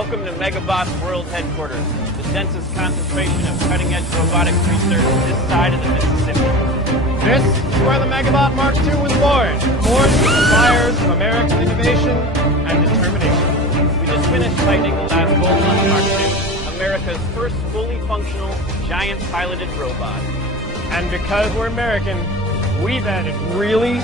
Welcome to MegaBot's world headquarters, the densest concentration of cutting-edge robotics research this side of the Mississippi. This is where the MegaBot Mark II was born from the fires of American innovation and determination. We just finished lightning the last bolt on Mark II, America's first fully functional, giant piloted robot. And because we're American, we've added really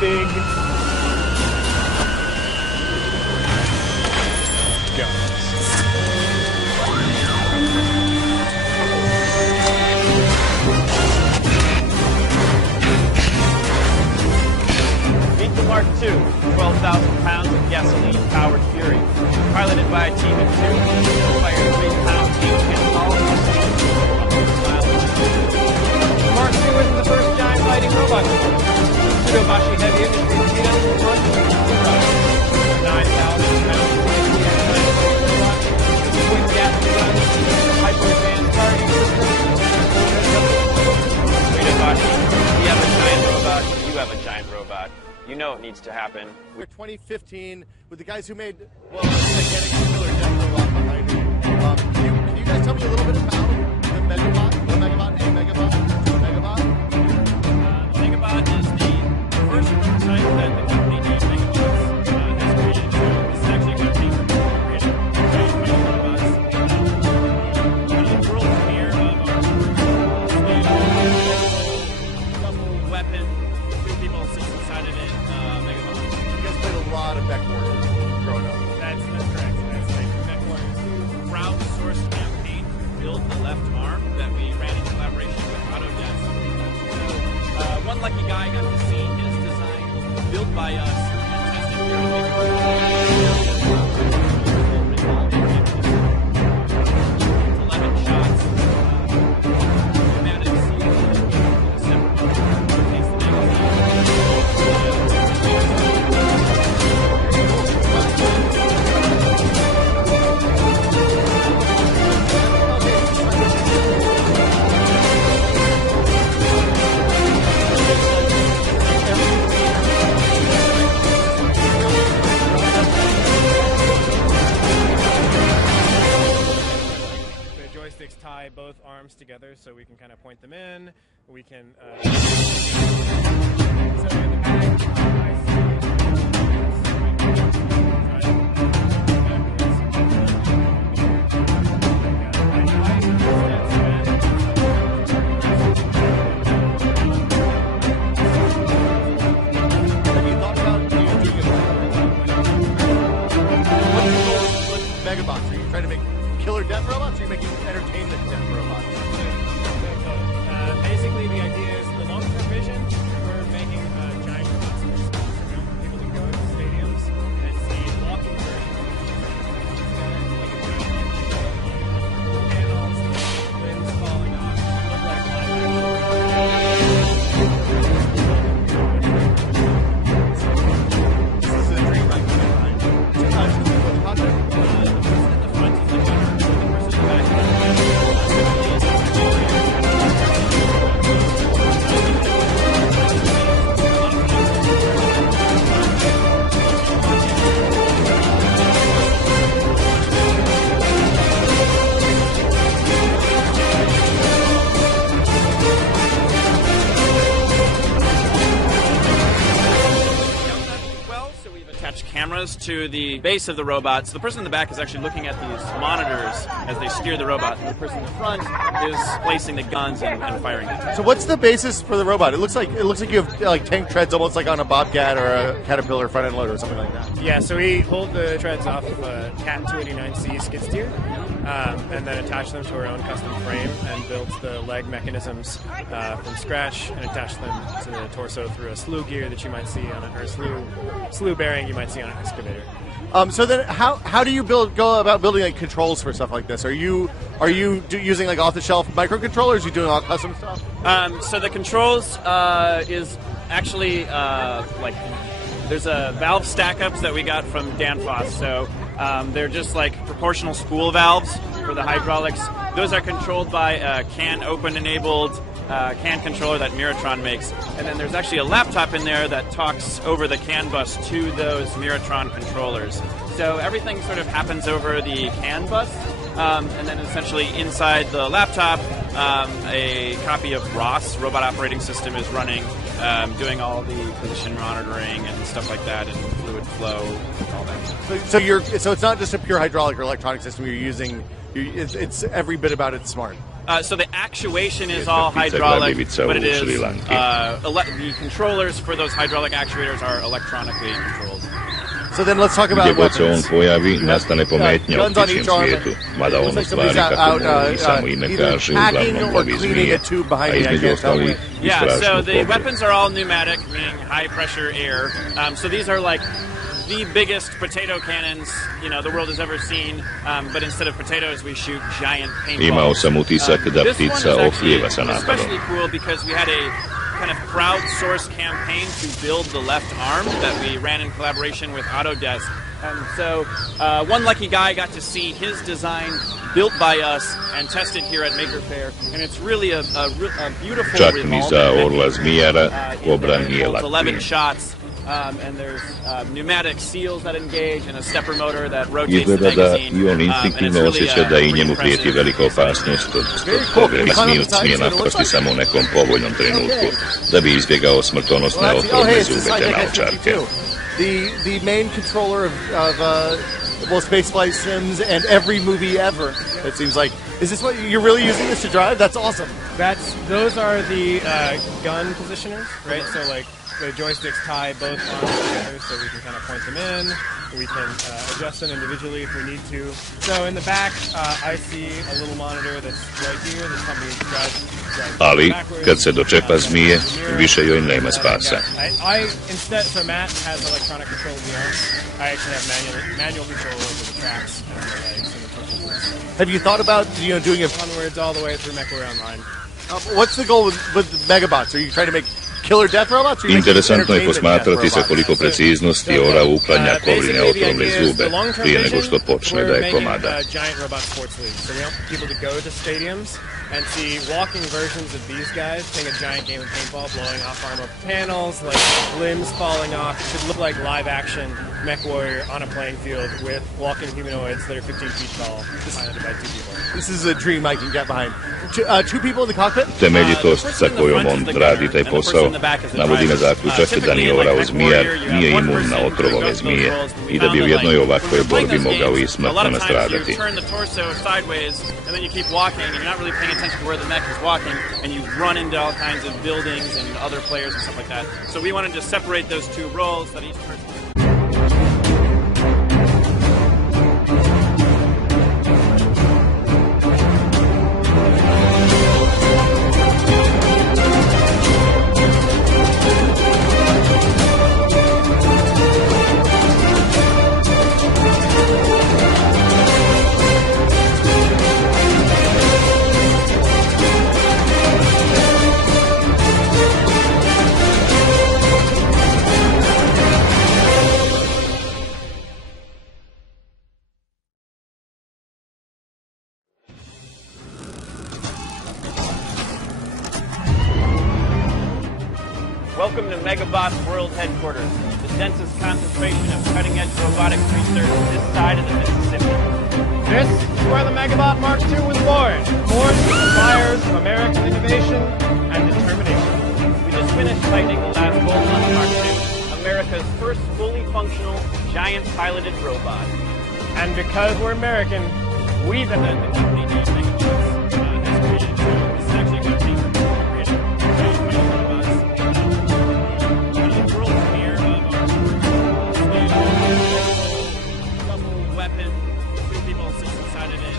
big guns. Meet the Mark II, 12,000 pounds of gasoline-powered fury. Piloted by a team of two, built by a 3-pound, 8-pin-tall The Mark II isn't the first giant fighting robot. Seidobashi Heavy Industries beat us in one robot. 9,000 pounds robot, twin gas guns, hyper-advanced targeting system. Seidobashi, we have a giant robot, you have a giant robot. You know it needs to happen. We're 2015 with the guys who made, well, the gigantic killer death robot behind me. Can you guys tell me a little bit about the MegaBot? The MegaBot, a MegaBot, the MegaBot? MegaBot is the first prototype that the company named MegaBots has created. So this is actually a company created giant robots. One of the world premiere of our double weapon. Two people sit inside of it. MegaBot. You guys played a lot of Beck Warriors growing up. That's correct. That's like Beck Warriors 2 crowdsourced campaign to build the left arm that we ran in collaboration with Autodesk. So one lucky guy got to see his design built by us and tested here in MegaBot. 11 shots. We managed to see the separate takes the joysticks tie both arms together so we can kind of point them in. We can. So in the back, I MegaBots? Are you trying to make killer death robots, or are you making entertainment death robots? Basically, the idea is the long-term vision. We're making giant robots in space. We want people to go to stadiums and see walking versions of panels, limbs falling off, look like This is a dream right behind. The person in the front is the gunner, the person in the back is attach cameras to the base of the robot. So the person in the back is actually looking at these monitors as they steer the robot, and the person in the front is placing the guns and firing them. So what's the basis for the robot? It looks like you have like tank treads, almost like on a Bobcat or a Caterpillar front end loader or something like that. Yeah, so we pulled the treads off of a Cat 289C skid steer, and then attached them to our own custom frame and built the leg mechanisms from scratch and attached them to the torso through a slew gear that you might see on or slew bearing you might see on an excavator. So then, how do you go about building like controls for stuff like this? Are you using like off the shelf microcontrollers? Are you doing all custom stuff? So the controls is actually like there's a valve stack ups that we got from Danfoss. So They're just like proportional spool valves for the hydraulics. Those are controlled by a CAN open-enabled CAN controller that Miratron makes. And then there's actually a laptop in there that talks over the CAN bus to those Miratron controllers. So everything sort of happens over the CAN bus. And then essentially inside the laptop, a copy of ROS, Robot Operating System, is running, doing all the position monitoring and stuff like that, and fluid flow, all that. So it's not just a pure hydraulic or electronic system you're using. It's every bit about it smart. So the actuation is all hydraulic, but it is the controllers for those hydraulic actuators are electronically controlled. So then let's talk about Gdje god se on weapons. pojavi, nastane pometnja u Guns on ptičjem each arm. svijetu, mada on u Looks like stvari, somebody's kako mu i samo ime either kaže, hacking uglavnom or bavi cleaning zmije, a tube a behind me. I između can't tell ostalih which. i Yeah, so strašnu the povredu. weapons are all pneumatic, meaning high pressure air. So these are like the biggest potato cannons, the world has ever seen. But instead of potatoes, we shoot giant paintballs. Imao sam utisak da This one ptica is actually oklijeva sa napadom. especially cool because we had a kind of crowdsourced campaign to build the left arm that we ran in collaboration with Autodesk. And so one lucky guy got to see his design built by us and tested here at Maker Faire. And it's really a beautiful Čak ni za revolving orla menu. zmijara kobra nije Holds 11 lak shots. And there's pneumatic seals that engage and a stepper motor that rotates the Izgleda da magazine. i on And it's instinktivno really osjeća da i njemu pretty prijeti impressive. velika opasnost od cool. koga Can we climb smije up the sides? smije It looks napasti like- samo u nekom povoljnom trenutku, da bi izbjegao smrtonosne Well, otrovne it's the zube te Sci-Tech naočarke. S52. The main controller of spaceflight sims and every movie ever. It seems like. Is this what you're really using this to drive? That's awesome. Those are the gun positioners, right? So like the joysticks tie both arms together, so we can kind of point them in. We can adjust them individually if we need to. So in the back, I see a little monitor that's right here. This company drives Ali, backwards. kad se dočepa zmije, više joj nema spasa. Instead, so Matt has electronic control of the arms. I actually have manual control over the tracks and the legs and the pushes. Have you thought about doing it? Onwards all the way through MechWarrior Online. What's the goal with Megabots? Are you trying to make killer death robots? Or are you making Interesantno je entertainment posmatrati death sa robots? koliko preciznosti ora uklanja kovline otrovne zube prije nego što počne da je komada. Giant robot sports league. So we want people to go to stadiums and see walking versions of these guys playing a giant game of paintball, blowing off armor panels, like limbs falling off. It should look like live action MechWarrior on a playing field with walking humanoids that are 15 feet tall, piloted by two people. This is a dream I can get behind. Two people in the cockpit? Temeljitost sa kojom on radi taj posao navodi na zaključak da ni orao zmijar nije imun na otrovove zmije i da bi u jednoj ovakvoj borbi mogao i smrtno nastradati. And then you keep walking, and you're not really paying attention to where the mech is walking, and you run into all kinds of buildings and other players and stuff like that. So we wanted to separate those two roles that each person. Welcome to MegaBot World Headquarters, the densest concentration of cutting-edge robotics research this side of the Mississippi. This is where the MegaBot Mark II was born. Born from the fires of American innovation and determination. We just finished lightning the last bolt on Mark II, America's first fully functional, giant piloted robot. And because we're American, we the company named MegaBots has created. So this is actually going to be created giant robots. One of the world premiere of our double weapon, two people sit inside of it,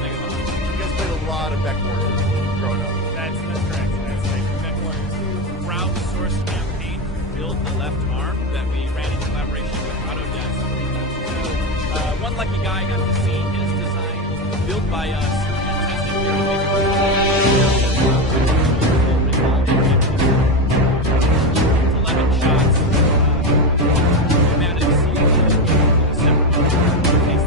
MegaBot. You guys played a lot of Mech Warriors growing up. That's correct. That's like MegaBot crowdsourced campaign to build the left arm that we ran in collaboration with Autodesk. So one lucky guy got to see his design built by us and tested here at Maker Faire. 11 shots. Pneumatic seals, separate rotates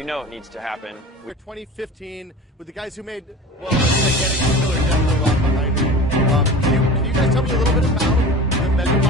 you know it needs to happen. 2015 with the guys who made, well, gigantic killer death robot behind me. Can you guys tell me a little bit about the MegaBot